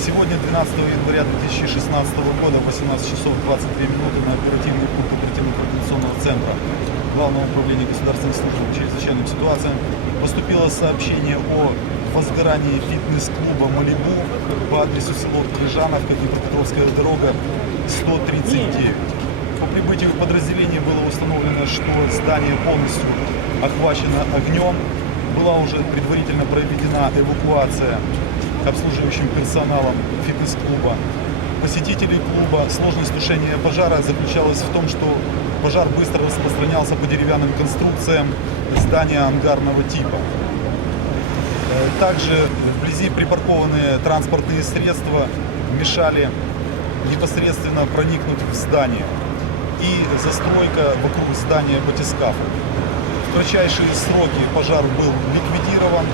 Сегодня, 12 января 2016 года, в 18 часов 23 минуты на оперативный пункт оперативно-координационного центра Главного управления государственной службы по чрезвычайным ситуациям поступило сообщение о возгорании фитнес-клуба «Малибу» по адресу село Крыжановка, Днепропетровская дорога, 139. По прибытию подразделения было установлено, что здание полностью охвачено огнем. Была уже предварительно проведена эвакуация обслуживающим персоналом фитнес-клуба. Посетителей клуба сложность тушения пожара заключалась в том, что пожар быстро распространялся по деревянным конструкциям здания ангарного типа. Также вблизи припаркованные транспортные средства мешали непосредственно проникнуть в здание. И застройка вокруг здания батискафа. В кратчайшие сроки пожар был ликвидирован.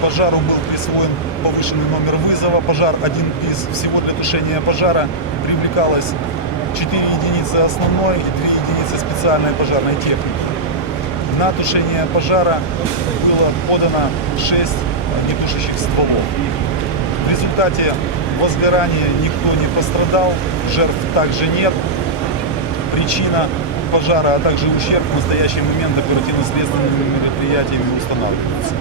Пожару был присвоен повышенный номер вызова. Пожар один из всего для тушения пожара привлекалось 4 единицы основной и 2 единицы специальной пожарной техники. На тушение пожара было подано 6 нетушащих стволов. В результате возгорания никто не пострадал, жертв также нет. Причина пожара, а также ущерб в настоящий момент оперативно-следственными мероприятиями устанавливается.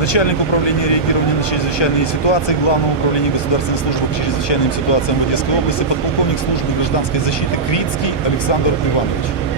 Начальник управления реагирования на чрезвычайные ситуации Главного управления государственной службы по чрезвычайным ситуациям в Одесской области, подполковник службы гражданской защиты Крицкий Александр Иванович.